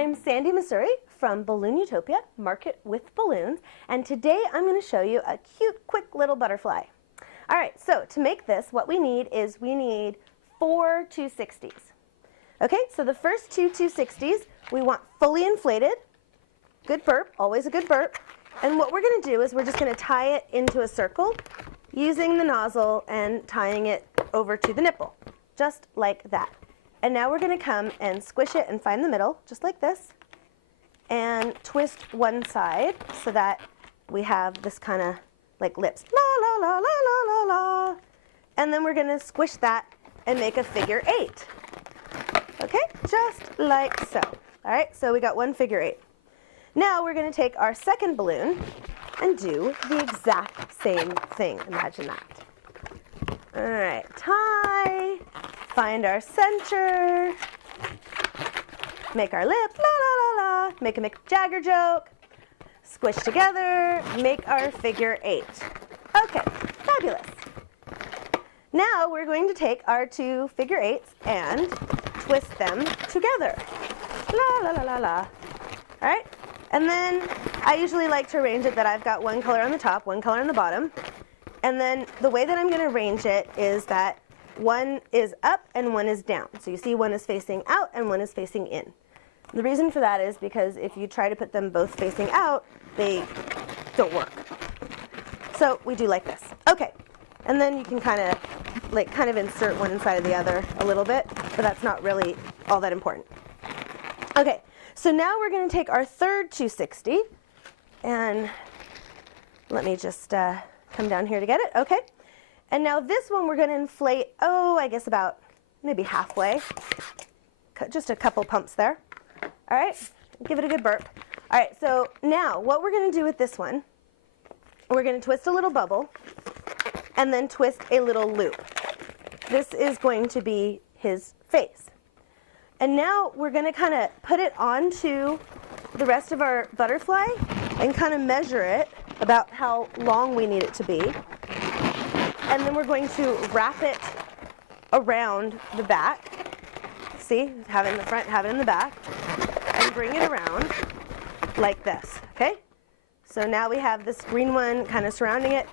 I'm Sandy Masori from Balloon Utopia, Market with Balloons, and today I'm going to show you a cute, quick little butterfly. Alright, so to make this, what we need is 4 260s. Okay, so the first two 260s we want fully inflated. Good burp, always a good burp. And what we're going to do is we're just going to tie it into a circle using the nozzle and tying it over to the nipple, just like that. And now we're going to come and squish it and find the middle, just like this, and twist one side so that we have this kind of like lips. La, la, la, la, la, la, la. And then we're going to squish that and make a figure 8. Okay, just like so. All right, so we got one figure 8. Now we're going to take our second balloon and do the exact same thing. Imagine that. All right, tie. Find our center, make our lip, la la la la, make a Mick Jagger joke, squish together, make our figure 8. Okay, fabulous. Now we're going to take our two figure 8s and twist them together. La la la la la. All right, and then I usually like to arrange it that I've got one color on the top, one color on the bottom, and then the way that I'm going to arrange it is that one is up and one is down. So you see one is facing out and one is facing in. The reason for that is because if you try to put them both facing out, they don't work. So we do like this. Okay, and then you can kind of insert one inside of the other a little bit, but that's not really all that important. Okay, so now we're going to take our third 260, and let me just come down here to get it. Okay. And now this one we're going to inflate, I guess about maybe halfway. Just a couple pumps there. All right, give it a good burp. All right, so now what we're going to do with this one, we're going to twist a little bubble and then twist a little loop. This is going to be his face. And now we're going to kind of put it onto the rest of our butterfly and kind of measure it about how long we need it to be. And then we're going to wrap it around the back. See, have it in the front, have it in the back, and bring it around like this, okay? So now we have this green one kind of surrounding it.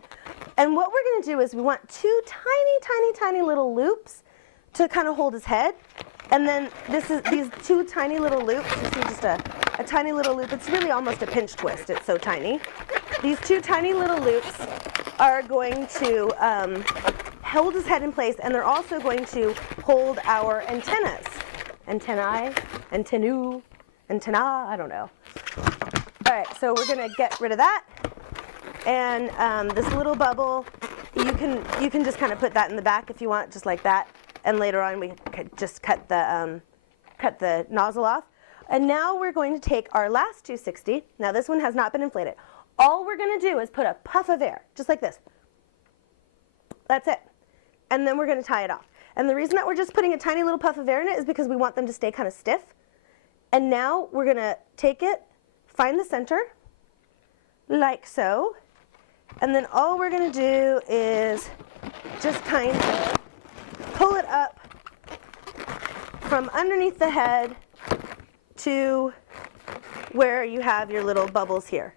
And what we're going to do is we want two tiny little loops to kind of hold his head. And then these two tiny little loops, you see just a tiny little loop. It's really almost a pinch twist. It's so tiny. These two tiny little loops are going to hold his head in place, and they're also going to hold our antennas. Antennae, antennae, antenna, I don't know. All right, so we're going to get rid of that. And this little bubble, you can just kind of put that in the back if you want, just like that. And later on, we could just cut the nozzle off. And now we're going to take our last 260. Now this one has not been inflated. All we're going to do is put a puff of air, just like this. That's it. And then we're going to tie it off. And the reason that we're just putting a tiny little puff of air in it is because we want them to stay kind of stiff. And now we're going to take it, find the center, like so. And then all we're going to do is just kind of pull it up from underneath the head to where you have your little bubbles here.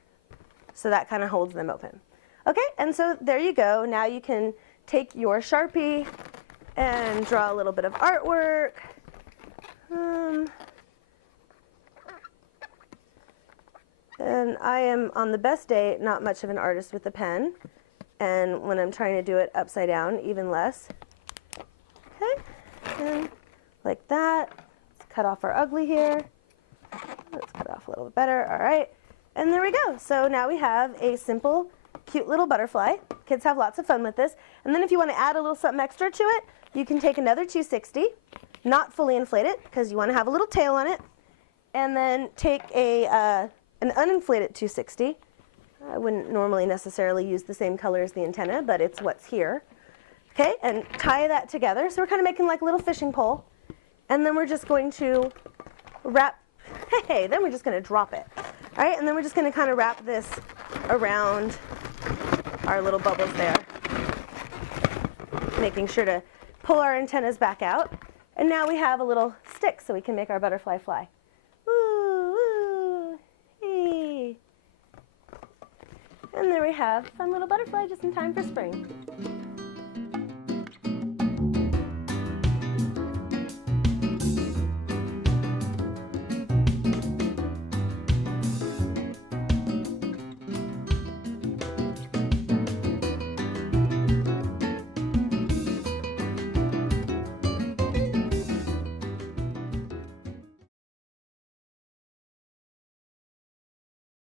So that kind of holds them open. Okay, and so there you go. Now you can take your Sharpie and draw a little bit of artwork. And I am, on the best day, not much of an artist with a pen. And when I'm trying to do it upside down, even less. Okay, and like that. Let's cut off our ugly here. Let's cut it off a little bit better. All right. And there we go. So now we have a simple, cute little butterfly. Kids have lots of fun with this. And then if you want to add a little something extra to it, you can take another 260, not fully inflate it because you want to have a little tail on it, and then take an uninflated 260. I wouldn't normally necessarily use the same color as the antenna, but it's what's here. Okay, and tie that together. So we're kind of making like a little fishing pole. And then we're just going to wrap, then we're just going to drop it. All right, and then we're just going to kind of wrap this around our little bubbles there, making sure to pull our antennas back out. And now we have a little stick so we can make our butterfly fly. Woo! there we have a fun little butterfly just in time for spring.